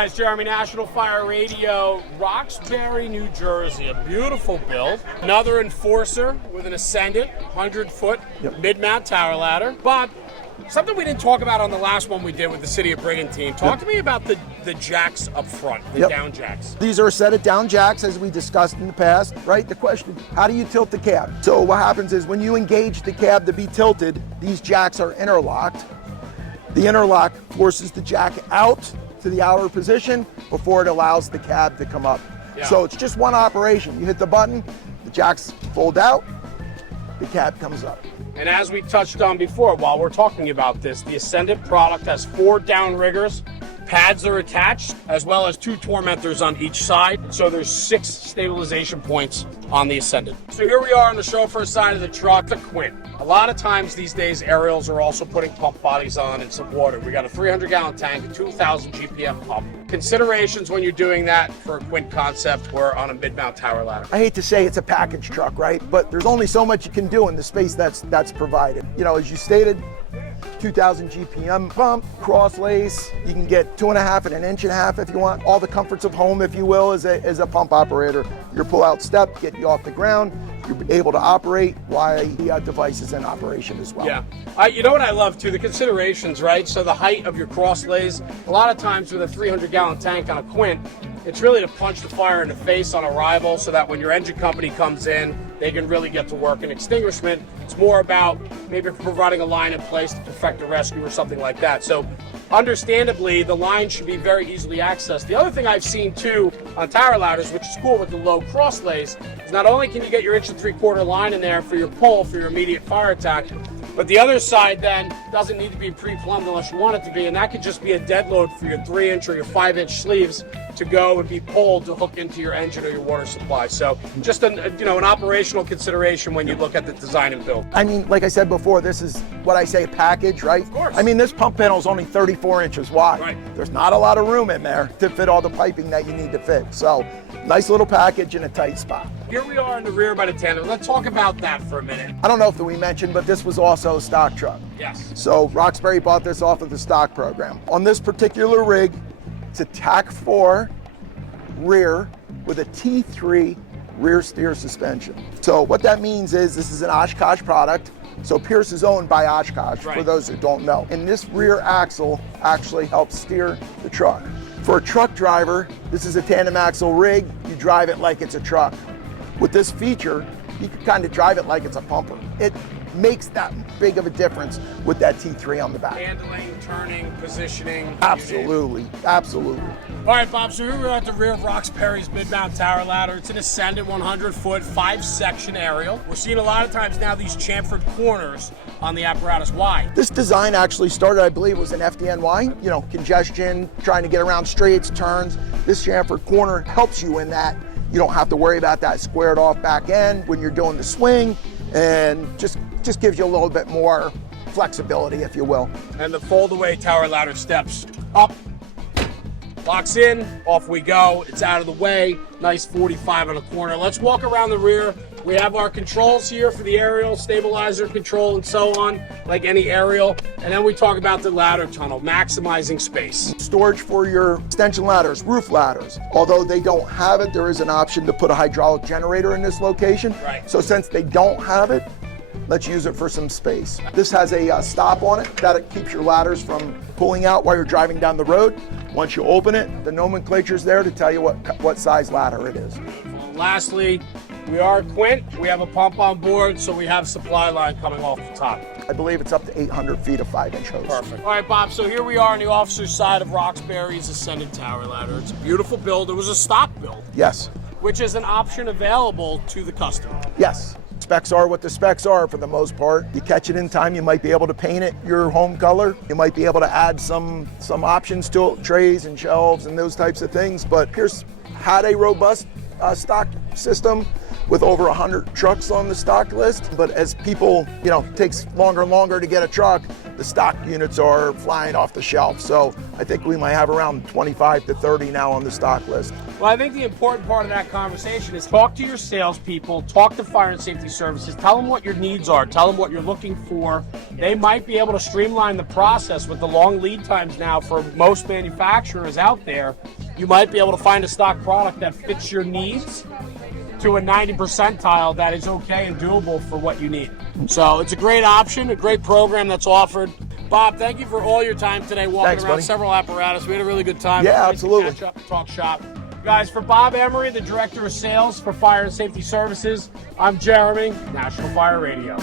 Guys, Jeremy, National Fire Radio, Roxbury, New Jersey. A beautiful build. Another Enforcer with an Ascendant, 100-foot mid-mount tower ladder. Bob, something we didn't talk about on the last one we did with the City of Brigantine. Talk to me about the jacks up front, the down jacks. These are a set of down jacks, as we discussed in the past, right? The question, how do you tilt the cab? So what happens is when you engage the cab to be tilted, these jacks are interlocked. The interlock forces the jack out to the outer position before it allows the cab to come up. So it's just one operation. You hit the button, the jacks fold out, the cab comes up. And as we touched on before, while we're talking about this, the Ascendant product has 4 downriggers. Pads are attached, as well as 2 tormentors on each side. So there's 6 stabilization points on the Ascendant. So here we are on the chauffeur side of the truck, the Quint. A lot of times these days, aerials are also putting pump bodies on and some water. We got a 300-gallon tank, a 2,000 GPM pump. Considerations when you're doing that for a Quint concept or on a mid-mount tower ladder. I hate to say it's a package truck, right? But there's only so much you can do in the space that's provided. You know, as you stated, 2,000 GPM pump, cross lace. You can get 2.5 and 1.5 inches if you want. All the comforts of home, if you will, as a pump operator. Your pull-out step, get you off the ground. You're able to operate while the device is in operation as well. Yeah. You know what I love too? The considerations, right? So the height of your cross lays. A lot of times with a 300-gallon tank on a Quint, it's really to punch the fire in the face on arrival so that when your engine company comes in, they can really get to work. In extinguishment, it's more about maybe providing a line in place to perfect a rescue or something like that. So understandably, the line should be very easily accessed. The other thing I've seen too on tower ladders, which is cool with the low cross lays, is not only can you get your 1 3/4 line in there for your pull, for your immediate fire attack, but the other side then doesn't need to be pre-plumbed unless you want it to be, and that could just be a dead load for your 3-inch or your 5-inch sleeves to go and be pulled to hook into your engine or your water supply. So just an operational consideration when you look at the design and build. I mean, like I said before, this is what I say, a package, right? Of course. I mean, this pump panel is only 34 inches wide. Right. There's not a lot of room in there to fit all the piping that you need to fit. So nice little package in a tight spot. Here we are in the rear by the tandem. Let's talk about that for a minute. I don't know if we mentioned, but this was also a stock truck. Yes. So Roxbury bought this off of the stock program. On this particular rig, it's a TAC 4 rear with a T3 rear steer suspension. So what that means is this is an Oshkosh product. So Pierce is owned by Oshkosh, for those who don't know. And this rear axle actually helps steer the truck. For a truck driver, this is a tandem axle rig. You drive it like it's a truck. With this feature, you can kind of drive it like it's a pumper. It makes that big of a difference with that T3 on the back. Handling, turning, positioning. Absolutely, absolutely. All right, Bob, so here we're at the rear of Roxbury's mid-mount tower ladder. It's an Ascendant 100-foot, 5-section aerial. We're seeing a lot of times now these chamfered corners on the apparatus. Why? This design actually started, I believe, was an FDNY, you know, congestion, trying to get around straights, turns. This chamfered corner helps you in that. You don't have to worry about that squared off back end when you're doing the swing, and just gives you a little bit more flexibility, if you will. And the fold-away tower ladder steps up, locks in, off we go. It's out of the way. Nice 45 on the corner. Let's walk around the rear. We have our controls here for the aerial, stabilizer control, and so on, like any aerial. And then we talk about the ladder tunnel, maximizing space. Storage for your extension ladders, roof ladders. Although they don't have it, there is an option to put a hydraulic generator in this location. Right. So since they don't have it, let's use it for some space. This has a stop on it that keeps your ladders from pulling out while you're driving down the road. Once you open it, the nomenclature's there to tell you what size ladder it is. Lastly, we are Quint. We have a pump on board, so we have supply line coming off the top. I believe it's up to 800 feet of 5-inch hose. Perfect. All right, Bob, so here we are on the officer's side of Roxbury's Ascendant tower ladder. It's a beautiful build. It was a stock build. Yes. Which is an option available to the customer. Yes. Specs are what the specs are for the most part. You catch it in time, you might be able to paint it your home color. You might be able to add some options to it, trays and shelves and those types of things. But Pierce had a robust stock system with over 100 trucks on the stock list. But as people, takes longer and longer to get a truck, the stock units are flying off the shelf. So I think we might have around 25 to 30 now on the stock list. Well, I think the important part of that conversation is talk to your salespeople, talk to Fire and Safety Services, tell them what your needs are, tell them what you're looking for. They might be able to streamline the process with the long lead times now for most manufacturers out there. You might be able to find a stock product that fits your needs to a 90 percentile that is okay and doable for what you need. So it's a great option, a great program that's offered. Bob, thank you for all your time today walking Thanks, around buddy. several apparatus. We had a really good time. Yeah, Nice to absolutely. Catch up and talk shop. Guys, for Bob Emery, the Director of Sales for Fire and Safety Services, I'm Jeremy, National Fire Radio.